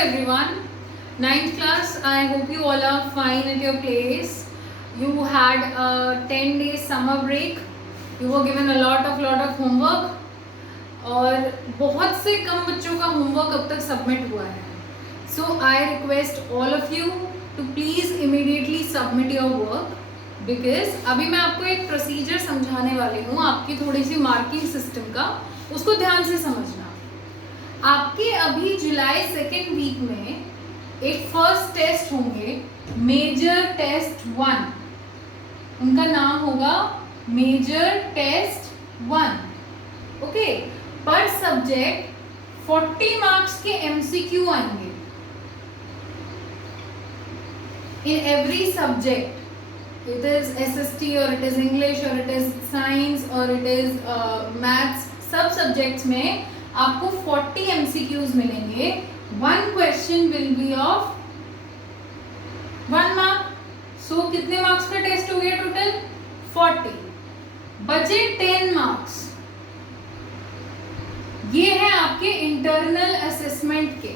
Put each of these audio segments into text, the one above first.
everyone. Ninth class, I hope you all are fine at your place. You had a 10 day summer break. You were given a lot of homework. और बहुत से कम बच्चों का homework अब तक submit हुआ है. So I request all of you to please immediately submit your work because अभी मैं आपको एक प्रोसीजर समझाने वाली हूँ आपकी थोड़ी सी मार्किंग सिस्टम का, उसको ध्यान से समझना. आपके अभी जुलाई सेकेंड वीक में एक फर्स्ट टेस्ट होंगे, मेजर टेस्ट 1. उनका नाम होगा मेजर टेस्ट 1. ओके, पर सब्जेक्ट 40 मार्क्स के एमसीक्यू आएंगे in every subject. It is SST और इट इज इंग्लिश और इट इज साइंस और इट इज मैथ्स. सब सब्जेक्ट्स में आपको 40 एमसीक्यूज मिलेंगे. One question will be of 1 mark. So कितने मार्क्स का टेस्ट हो गया टोटल? 40. बचे 10 मार्क्स. ये है आपके इंटरनल असेसमेंट के.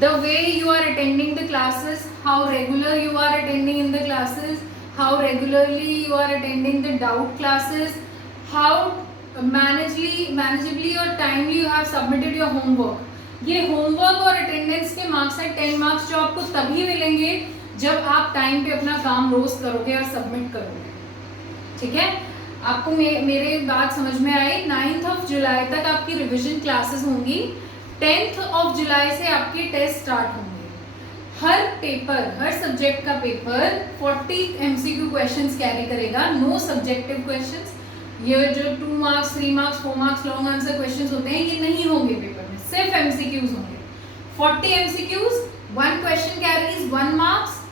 The way you are attending the classes, how regular you are attending in the classes, how regularly you are attending the doubt classes, how manageably और timely you have submitted your homework. ये homework और attendance के marks हैं 10 marks, जो आपको तभी मिलेंगे जब आप टाइम पे अपना काम रोज करोगे और सबमिट करोगे. ठीक है, आपको मेरे बात समझ में आई. 9 जुलाई तक आपकी रिवीजन क्लासेस होंगी. 10 जुलाई से आपके टेस्ट स्टार्ट होंगे. हर पेपर, हर सब्जेक्ट का पेपर 40 एमसीक्यू क्वेश्चंस कैरी करेगा. No subjective questions. ये जो 2 marks 3 marks 4 marks long answer questions होते हैं, ये नहीं होंगे पेपर में. सिर्फ एमसीक्यूज होंगे. 40 MCQs, 1 question carries 1 marks,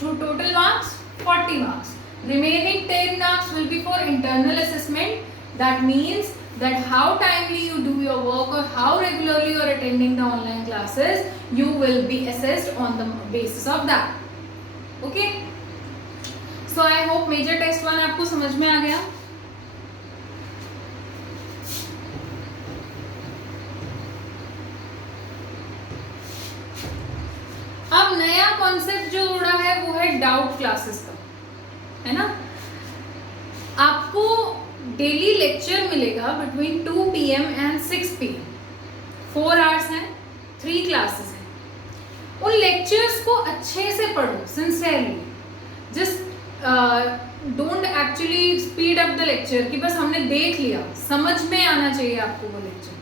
total marks 40 marks. Remaining 10 marks will be for internal assessment. That means that how timely you do your work or how regularly you are attending the online classes, you will be assessed on the basis of that. Okay? So I hope major test 1 आपको समझ में आ गया. अब नया concept जो जुड़ा है वो है डाउट क्लासेस का, है ना. आपको डेली लेक्चर मिलेगा between 2 PM and 6 PM. 4 hours हैं, 3 क्लासेस हैं. उन लेक्चर्स को अच्छे से पढ़ो sincerely. Just don't actually speed up the lecture कि बस हमने देख लिया. समझ में आना चाहिए आपको वो lecture.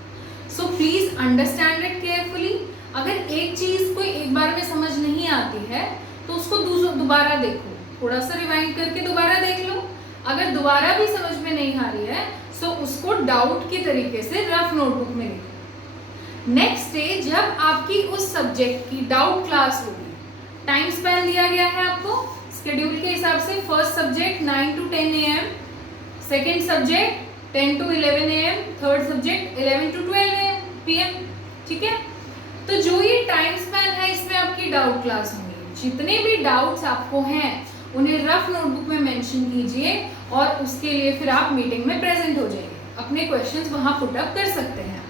So please understand it carefully. अगर एक चीज कोई एक बार में समझ नहीं आती है तो उसको दोबारा देखो, थोड़ा सा रिवाइंड करके दोबारा देख लो. अगर दोबारा भी समझ में नहीं आ रही है तो उसको डाउट के तरीके से रफ नोटबुक में लिखो. नेक्स्ट डे जब आपकी उस सब्जेक्ट की डाउट क्लास होगी, टाइम स्पैन दिया गया है आपको शेड्यूल के हिसाब से. First subject 9 to 10 AM, second subject 10 to 11 AM, third subject 11 to 12 PM. ठीक है, तो जो ये टाइम स्पैन है इसमें आपकी डाउट क्लास होंगी. जितने भी डाउट्स आपको हैं उन्हें रफ नोटबुक में मेंशन कीजिए और उसके लिए फिर आप मीटिंग में प्रेजेंट हो जाइए. अपने क्वेश्चंस वहां पुट अप कर सकते हैं.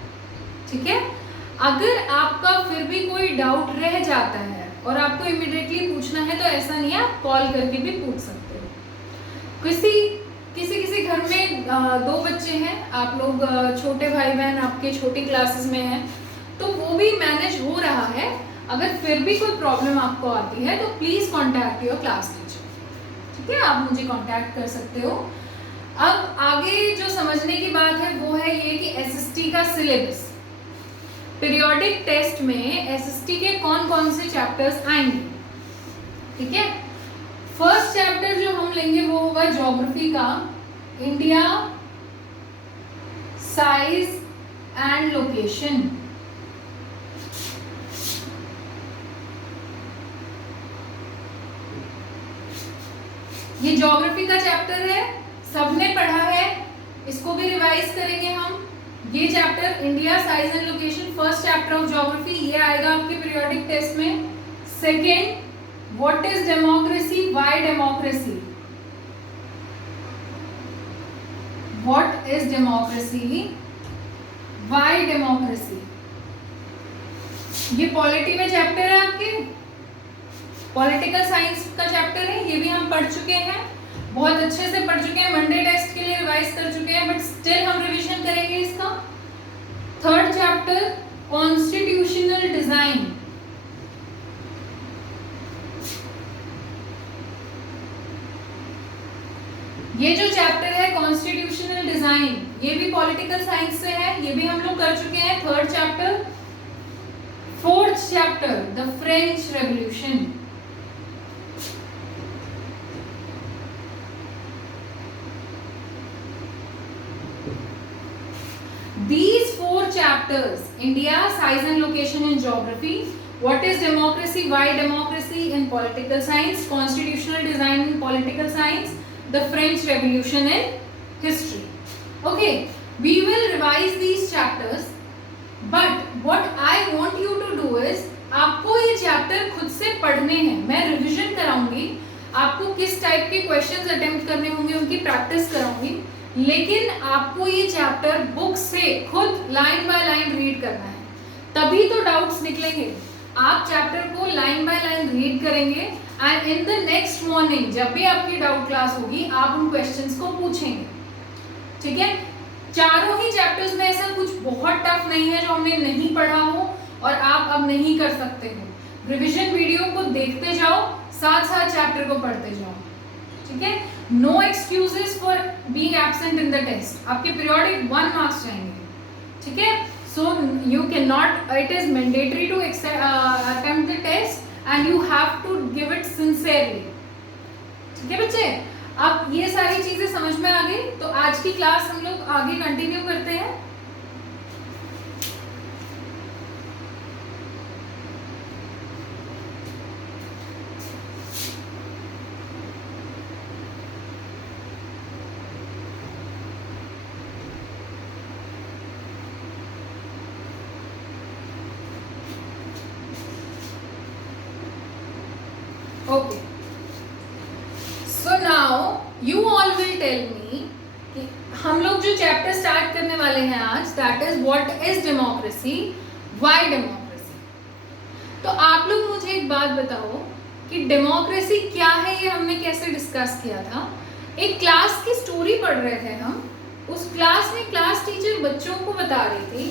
ठीक है, अगर आपका फिर भी कोई डाउट रह जाता है और आपको इमीडिएटली पूछना है तो ऐसा नहीं है, आप कॉल करके भी पूछ सकते हो. किसी घर में 2 बच्चे हैं, आप लोग छोटे भाई बहन आपके छोटी क्लासेस में हैं, तो वो भी मैनेज हो रहा है. अगर फिर भी कोई प्रॉब्लम आपको आती है तो please contact your class teacher. ठीक है, आप मुझे कांटेक्ट कर सकते हो. अब आगे जो समझने की बात है वो है ये कि एसएसटी का सिलेबस. पीरियोडिक टेस्ट में एसएसटी के कौन कौन से चैप्टर्स आएंगे. ठीक है, फर्स्ट चैप्टर जो हम लेंगे वो होगा ज्योग्राफी का, इंडिया, साइज एंड लोकेशन. ये ज्योग्राफी का चैप्टर है, सबने पढ़ा है, इसको भी रिवाइज करेंगे हम. ये chapter India, size and location, first chapter of geography, ये आएगा आपके पीरियोडिक टेस्ट में. Second, what is democracy, why democracy. What is democracy, why democracy. ये पॉलिटी में चैप्टर है आपके, पॉलिटिकल साइंस का चैप्टर है, ये भी हम पढ़ चुके हैं, बहुत अच्छे से पढ़ चुके हैं, मंडे टेस्ट के लिए रिवाइज कर चुके हैं, बट स्टिल हम रिवीजन करेंगे इसका। Third chapter constitutional design. ये जो चैप्टर है कॉन्स्टिट्यूशनल डिजाइन, ये भी पॉलिटिकल साइंस से है, ये भी हम लोग कर चुके हैं, third chapter. Fourth chapter the French revolution. These four chapters: India, size and location in geography, what is democracy, why democracy in political science, constitutional design in political science, the French Revolution in history. Okay, we will revise these chapters, but what I want you to do is, आपको ये chapter खुद से पढ़ने हैं, मैं revision कराऊंगी, आपको किस type के क्वेश्चंस अटेम्प्ट करने होंगे उनकी प्रैक्टिस कराऊंगी, लेकिन आपको ये चैप्टर बुक से खुद लाइन बाय लाइन रीड करना है, तभी तो डाउट्स निकलेंगे। आप चैप्टर को लाइन बाय लाइन रीड करेंगे and in the next morning जब भी आपकी डाउट क्लास होगी आप उन क्वेश्चंस को पूछेंगे, ठीक है। चारों ही चैप्टर्स में ऐसा कुछ बहुत टफ नहीं है जो हमने नहीं पढ़ा हो और आप अब नहीं कर सकते हो। रिविजन वीडियो को देखते जाओ, साथ साथ चैप्टर को पढ़ते जाओ, ठीक है। No excuses for being absent in the test. आपके पीरियोडिक 1 मार्क्स जाएंगे, ठीक है। So you can not, it is mandatory to attempt the test and you have to give it sincerely, ठीक है बच्चे। अब ये सारी चीजें समझ में आ गई, तो आज की क्लास हम लोग आगे कंटिन्यू करते हैं। Okay. So now you all will tell me कि हम लोग जो चैप्टर स्टार्ट करने वाले हैं आज, that is what is democracy, why democracy. तो आप लोग मुझे एक बात बताओ कि डेमोक्रेसी क्या है, ये हमने कैसे डिस्कस किया था। एक क्लास की स्टोरी पढ़ रहे थे हम, उस क्लास में क्लास टीचर बच्चों को बता रही थी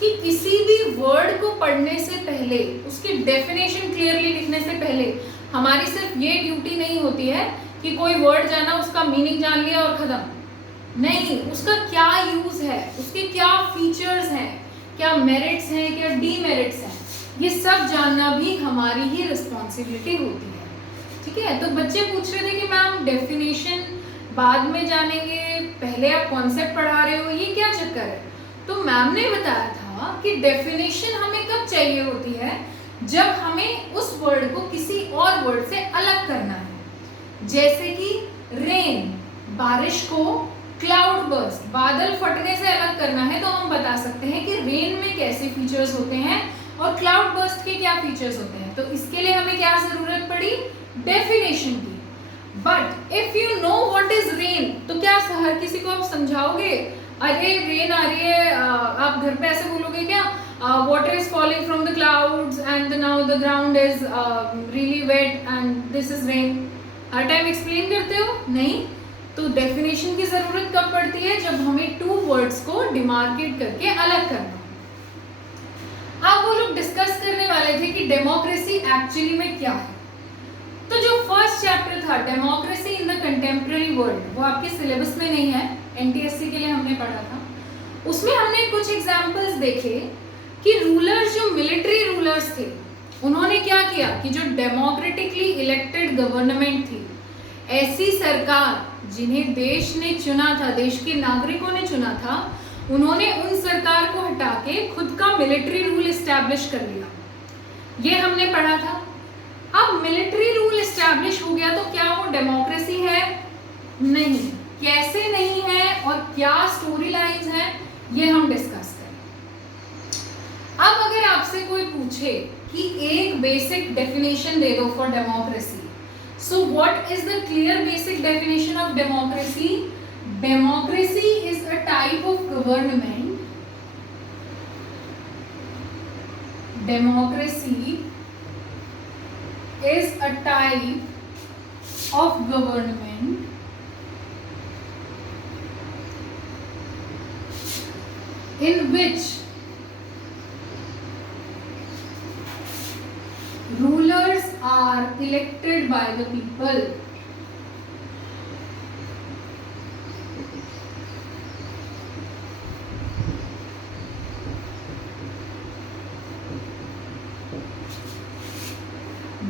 कि किसी भी वर्ड को पढ़ने से पहले, उसकी डेफिनेशन क्लियरली लिखने से पहले हमारी सिर्फ ये ड्यूटी नहीं होती है कि कोई वर्ड जाना, उसका मीनिंग जान लिया और खत्म। नहीं, उसका क्या यूज है, उसके क्या फीचर्स हैं, क्या मेरिट्स हैं, क्या डीमेरिट्स हैं, ये सब जानना भी हमारी ही रिस्पॉन्सिबिलिटी होती है, ठीक है। तो बच्चे पूछ रहे थे कि मैम डेफिनेशन बाद में जानेंगे, पहले आप कॉन्सेप्ट पढ़ा रहे हो, ये क्या चक्कर है। तो मैम ने बताया था कि डेफिनेशन हमें कब चाहिए होती है, जब हमें उस वर्ड को किसी और वर्ड से अलग करना है। जैसे कि रेन, बारिश को क्लाउड बर्स्ट, बादल फटने से अलग करना है, तो हम बता सकते हैं कि रेन में कैसे फीचर्स होते हैं और क्लाउड बर्स्ट के क्या फीचर्स होते हैं। तो इसके लिए हमें क्या जरूरत पड़ी, डेफिनेशन की। But if you know what is rain, तो क्या हर किसी को आप समझाओगे, अरे रेन आ रही है, आप घर पे ऐसे बोलोगे क्या, water is falling from the clouds and now the ground is really wet and this is rain, her time explain करते हो नहीं। तो डेफिनेशन की जरूरत कब पड़ती है, जब हमें 2 वर्ड्स को डिमार्केट करके अलग करना। अब वो लोग डिस्कस करने वाले थे कि डेमोक्रेसी एक्चुअली में क्या है। तो जो फर्स्ट चैप्टर था democracy in the contemporary world, वो आपके सिलेबस में नहीं है, एनटीएससी के लिए हमने पढ़ा था। उसमें हमने कुछ एग्जाम्पल्स देखे कि रूलर्स, जो मिलिट्री रूलर्स थे, उन्होंने क्या किया कि जो डेमोक्रेटिकली इलेक्टेड गवर्नमेंट थी, ऐसी सरकार जिन्हें देश ने चुना था, देश के नागरिकों ने चुना था, उन्होंने उन सरकार को हटा के खुद का मिलिट्री रूल इस्टेब्लिश कर लिया, ये हमने पढ़ा था। अब मिलिट्री रूल इस्टेब्लिश हो गया तो क्या वो डेमोक्रेसी है? नहीं। कैसे नहीं है और क्या स्टोरी लाइंस हैं, ये हम डिस्कस करें। अब अगर आपसे कोई पूछे कि एक बेसिक डेफिनेशन दे दो for democracy, so what is the clear basic definition of democracy? Democracy is a type of government, democracy is a type of government in which rulers are elected by the people.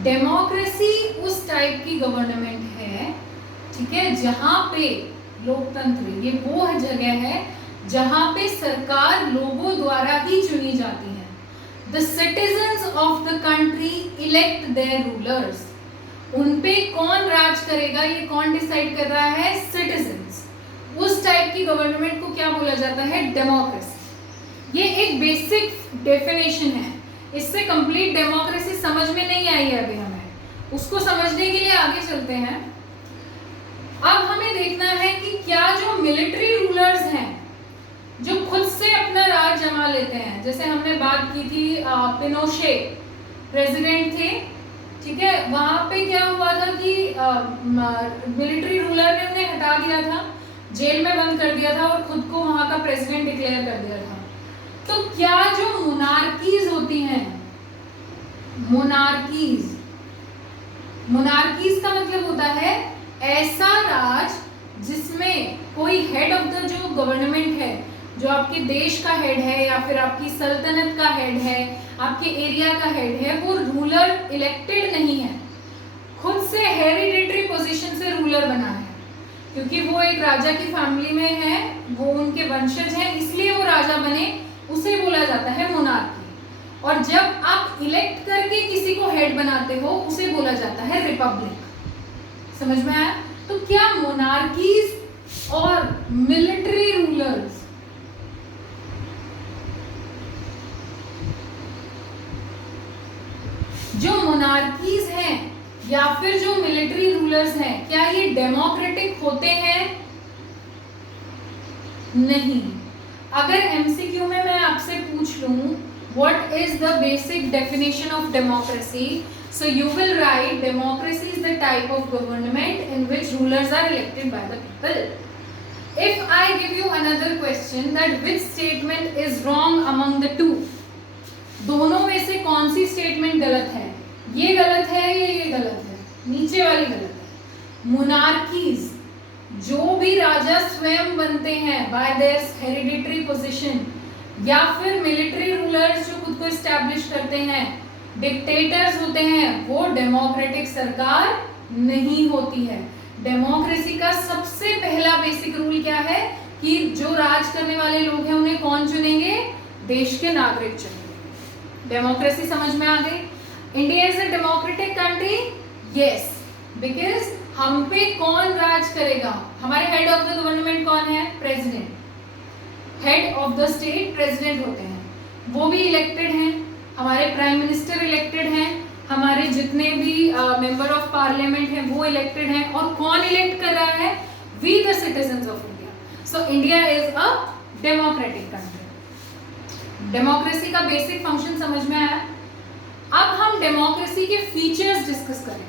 Democracy उस type की government है, ठीक है, जहां पे लोकतंत्र, ये वो जगह है जहां पे सरकार लोगों द्वारा ही चुनी जाती है. The citizens of the country elect their rulers. उन पे कौन राज करेगा ये कौन डिसाइड कर रहा है? सिटीजन्स. उस टाइप की गवर्नमेंट को क्या बोला जाता है? डेमोक्रेसी. ये एक बेसिक डेफिनेशन है. इससे कंप्लीट डेमोक्रेसी समझ में नहीं आई है अभी हमें. उसको समझने के लिए आगे चलते हैं. अब हमें देखना है कि क्या जो मिलिट्री रूलर्स हैं जो खुद से अपना राज जमा लेते हैं, जैसे हमने बात की थी पिनोशे प्रेसिडेंट थे, ठीक है, वहां पे क्या हुआ था कि मिलिट्री रूलर ने उन्हें हटा दिया था, जेल में बंद कर दिया था और खुद को वहां का प्रेसिडेंट डिक्लेयर कर दिया था. तो क्या जो मोनार्कीज होती हैं, मोनार्कीज का मतलब होता है ऐसा राज जिसमें कोई हेड ऑफ द जो गवर्नमेंट है, जो आपके देश का हेड है या फिर आपकी सल्तनत का हेड है, आपके एरिया का हेड है, वो रूलर इलेक्टेड नहीं है, खुद से हेरिडिटरी पोजीशन से रूलर बना है, क्योंकि वो एक राजा की फैमिली में है, वो उनके वंशज हैं, इसलिए वो राजा बने, उसे बोला जाता है मोनार्की. और जब आप इलेक्ट करके किसी को हेड बनाते हो उसे बोला जाता है रिपब्लिक. समझ में आया? तो क्या मोनार्कीज और मिलिट्री रूलर्स जो मोनार्कीज हैं या फिर जो मिलिट्री रूलर्स हैं, क्या ये डेमोक्रेटिक होते हैं? नहीं. अगर एमसीक्यू में मैं आपसे पूछ लूं what is the basic definition of democracy, so you will write democracy is the type of government in which rulers are elected by the people. If I give you another question that which statement is wrong among the two, दोनों में से कौन सी statement गलत है? ये गलत है या ये गलत है? नीचे वाली गलत है. मोनार्कीज, जो भी राजा स्वयं बनते हैं बाय देयर हेरिडिटरी पोजीशन, या फिर मिलिट्री रूलर्स जो खुद को एस्टैब्लिश करते हैं, डिक्टेटर्स होते हैं, वो डेमोक्रेटिक सरकार नहीं होती है. डेमोक्रेसी का सबसे पहला बेसिक रूल क्या है कि जो राज करने वाले लोग हैं उन्हें कौन चुनेंगे? देश के नागरिक चुनेंगे. डेमोक्रेसी समझ में आ गई? India is a democratic country. Yes, because हम पे कौन राज करेगा? हमारे हेड ऑफ द गवर्नमेंट कौन है? President. Head of the state president होते हैं, वो भी इलेक्टेड हैं. हमारे प्राइम मिनिस्टर इलेक्टेड हैं, हमारे जितने भी मेंबर ऑफ पार्लियामेंट हैं वो इलेक्टेड हैं. और कौन इलेक्ट कर रहा है? We the citizens of India. So India is a democratic country. Democracy का बेसिक फंक्शन समझ में आया? अब हम डेमोक्रेसी के फीचर्स डिस्कस करेंगे.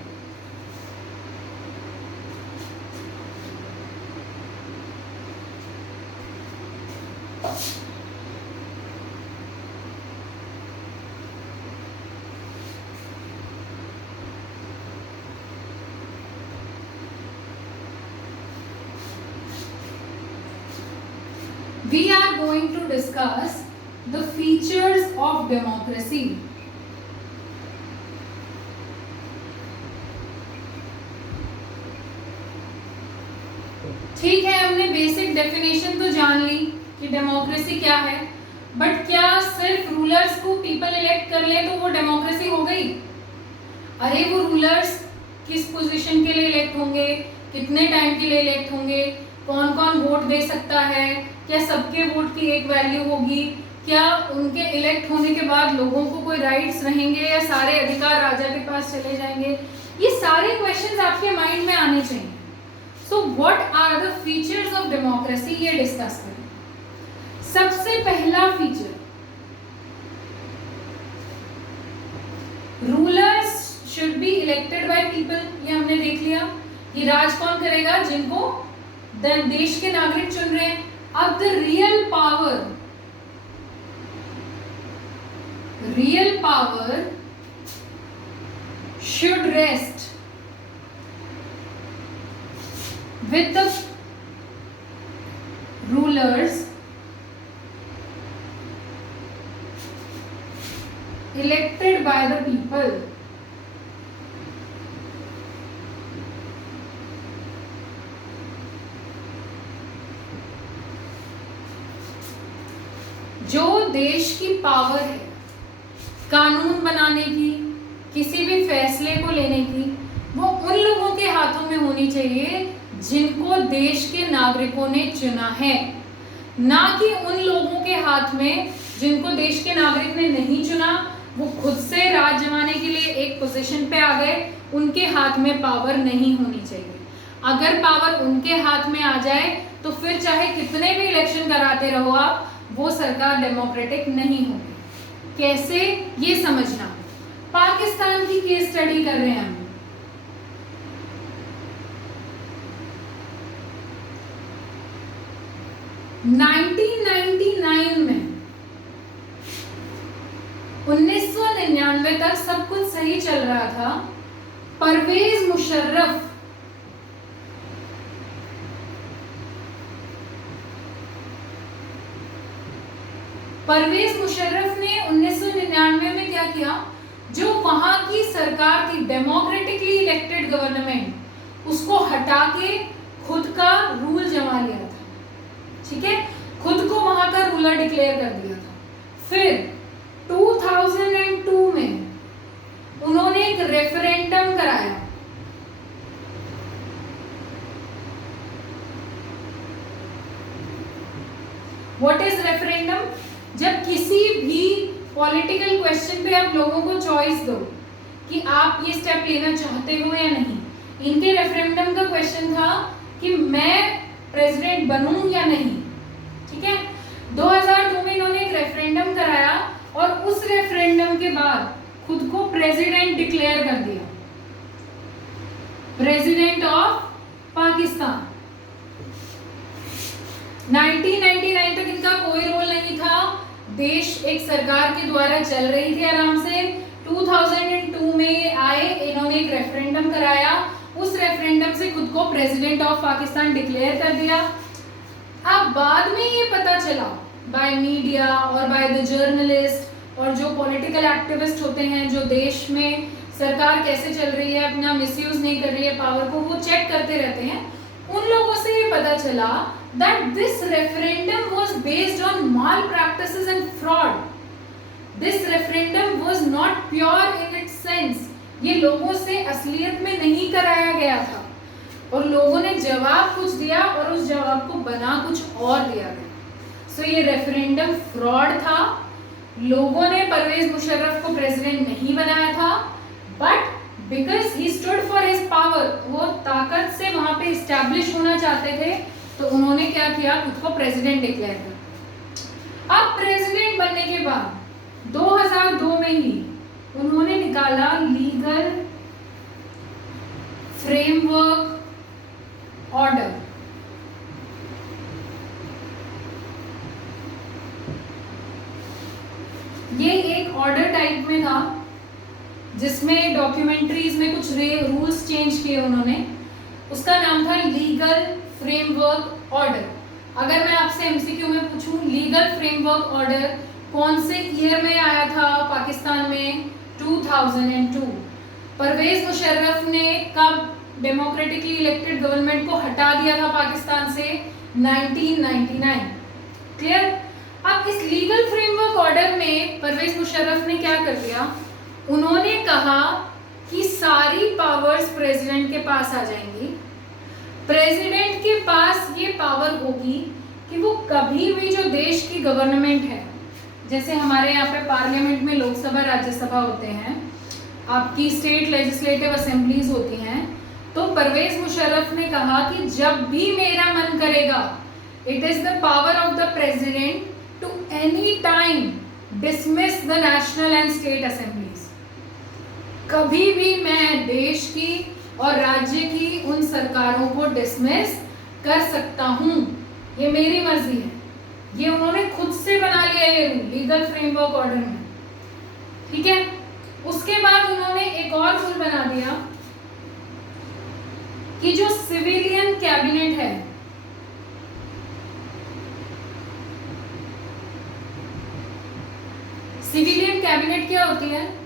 We are going to discuss the features of democracy. ठीक है, हमने बेसिक डेफिनेशन तो जान ली कि डेमोक्रेसी क्या है, बट क्या सिर्फ रूलर्स को पीपल इलेक्ट कर ले तो वो डेमोक्रेसी हो गई? अरे वो रूलर्स किस पोजीशन के लिए इलेक्ट होंगे, कितने टाइम के लिए इलेक्ट होंगे, कौन कौन वोट दे सकता है, क्या सबके वोट की एक वैल्यू होगी, क्या उनके इलेक्ट होने के बाद लोगों को कोई राइट्स रहेंगे या सारे अधिकार राजा के पास चले जाएंगे? ये सारे क्वेश्चंस आपके माइंड में आने चाहिए. So what are the features of democracy, ये डिस्कस करें. सबसे पहला फीचर, इलेक्टेड बाय पीपल, ये हमने देख लिया। ये राज कौन करेगा? जिनको देश के नागरिक चुन रहे हैं। अब the real power should rest with the rulers elected by the people. जो देश की पावर है कानून बनाने की, किसी भी फैसले को लेने की, वो उन लोगों के हाथों में होनी चाहिए जिनको देश के नागरिकों ने चुना है, ना कि उन लोगों के हाथ में जिनको देश के नागरिक ने नहीं चुना, वो खुद से राज जमाने के लिए एक पोजीशन पे आ गए, उनके हाथ में पावर नहीं होनी चाहिए। अगर पावर उनके हाथ में आ जाए तो फिर चाहे कितने भी इलेक्शन कराते रहो आप, वो सरकार डेमोक्रेटिक नहीं होगी। कैसे, ये समझना। पाकिस्तान की केस स्टडी कर रहे हैं हम। में 1999 तक सब कुछ सही चल रहा था। परवेज मुशर्रफ ने 1999 में क्या किया? जो वहां की सरकार थी, डेमोक्रेटिकली इलेक्टेड गवर्नमेंट, उसको हटा के खुद का रूल जमा लिया था। ठीक है, खुद को वहां का रूलर डिक्लेयर कर दिया था। फिर 2002 में उन्होंने एक रेफरेंडम कराया। What is referendum? जब किसी भी पॉलिटिकल क्वेश्चन पे आप लोगों को चॉइस दो कि आप ये स्टेप लेना चाहते हो या नहीं। इनके रेफरेंडम का क्वेश्चन था कि मैं प्रेसिडेंट बनूं या नहीं। ठीक है, 2002 में इन्होंने एक रेफरेंडम कराया और उस रेफरेंडम के बाद खुद को प्रेसिडेंट डिक्लेयर कर दिया, प्रेसिडेंट ऑफ पाकिस्तान। 1999 तक इनका कोई रोल नहीं था, देश एक सरकार के द्वारा चल रही थी आराम से। 2002 में आए, इन्होंने एक रेफरेंडम कराया, उस रेफरेंडम से खुद को प्रेसिडेंट ऑफ पाकिस्तान डिक्लेयर कर दिया। अब बाद में ये पता चला बाय मीडिया और बाय द जर्नलिस्ट और जो पॉलिटिकल एक्टिविस्ट होते हैं, जो देश में सरकार कैसे चल रही है, अपना मिसयूज नहीं कर रही है पावर को, वो चेक करते रहते हैं, उन लोगों से ये पता चला that this referendum was based on malpractices and fraud. This referendum was not pure in its sense. ये लोगों से असलियत में नहीं कराया गया था और लोगों ने जवाब कुछ दिया और उस जवाब को बना कुछ और दिया गया। सो ये रेफरेंडम फ्रॉड था। लोगों ने परवेज मुशर्रफ को प्रेसिडेंट नहीं बनाया था, but because he stood for his power, वो ताकत से वहां पे इस्टेब्लिश होना चाहते थे, तो उन्होंने क्या किया? खुद को प्रेसिडेंट डिक्लेयर कर। अब प्रेसिडेंट बनने के बाद 2002 में ही उन्होंने निकाला लीगल फ्रेमवर्क ऑर्डर। ये एक ऑर्डर टाइप में था जिसमें डॉक्यूमेंट्रीज में कुछ रूल्स चेंज किए उन्होंने। उसका नाम था लीगल फ्रेमवर्क ऑर्डर। अगर मैं आपसे एमसीक्यू में पूछूं लीगल फ्रेमवर्क ऑर्डर कौन से ईयर में आया था पाकिस्तान में? 2002। परवेज मुशर्रफ ने कब डेमोक्रेटिकली इलेक्टेड गवर्नमेंट को हटा दिया था पाकिस्तान से? 1999। क्लियर? अब इस लीगल फ्रेमवर्क ऑर्डर में परवेज मुशर्रफ ने क्या कर दिया? उन्होंने कहा कि सारी पावर्स प्रेसिडेंट के पास आ जाएंगी। प्रेसिडेंट के पास ये पावर होगी कि वो कभी भी जो देश की गवर्नमेंट है, जैसे हमारे यहाँ पे पार्लियामेंट में लोकसभा राज्यसभा होते हैं, आपकी स्टेट लेजिस्लेटिव असेंबलीज होती हैं, तो परवेज मुशर्रफ ने कहा कि जब भी मेरा मन करेगा, it is the power of the president to any time dismiss the national and state assemblies. कभी भी मैं देश की और राज्य की उन सरकारों को डिसमिस कर सकता हूं, ये मेरी मर्जी है। ये उन्होंने खुद से बना लिया ये रूल लीगल फ्रेमवर्क ऑर्डर में, ठीक है। उसके बाद उन्होंने एक और रूल बना दिया कि जो सिविलियन कैबिनेट है, सिविलियन कैबिनेट क्या होती है?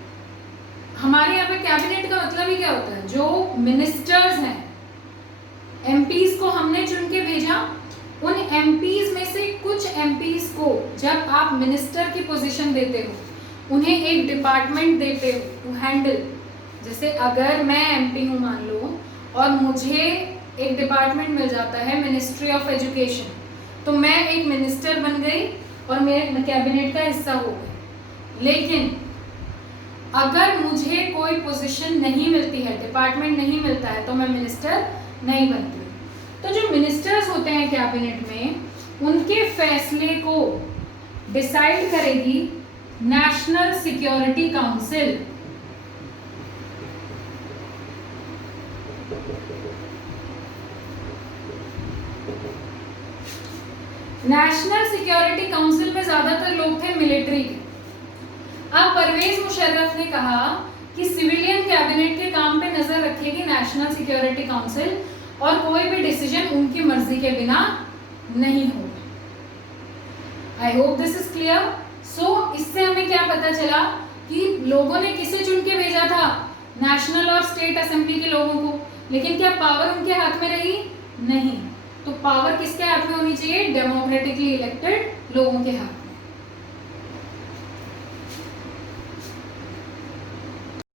हमारे यहाँ पे कैबिनेट का मतलब ही क्या होता है? जो मिनिस्टर्स हैं, एमपीज को हमने चुन के भेजा, उन एमपीज में से कुछ एमपीज को जब आप मिनिस्टर की पोजीशन देते हो, उन्हें एक डिपार्टमेंट देते हो टू हैंडल। जैसे अगर मैं एमपी हूँ मान लो, और मुझे एक डिपार्टमेंट मिल जाता है मिनिस्ट्री ऑफ एजुकेशन, तो मैं एक मिनिस्टर बन गई और मेरे कैबिनेट का हिस्सा हो गई। लेकिन अगर मुझे कोई पोजीशन नहीं मिलती है, डिपार्टमेंट नहीं मिलता है, तो मैं मिनिस्टर नहीं बनती। तो जो मिनिस्टर्स होते हैं कैबिनेट में, उनके फैसले को डिसाइड करेगी national security council. National security council में ज्यादातर लोग थे मिलिट्री के। अब परवेज मुशर्रफ ने कहा कि सिविलियन कैबिनेट के काम पे नजर रखेगी नेशनल सिक्योरिटी काउंसिल, और कोई भी डिसीजन उनकी मर्जी के बिना नहीं होगा। I hope this is clear. So इससे हमें क्या पता चला कि लोगों ने किसे चुन के भेजा था? नेशनल और स्टेट असेंबली के लोगों को। लेकिन क्या पावर उनके हाथ में रही? नहीं। तो पावर किसके हाथ में होनी चाहिए? डेमोक्रेटिकली इलेक्टेड लोगों के हाथ।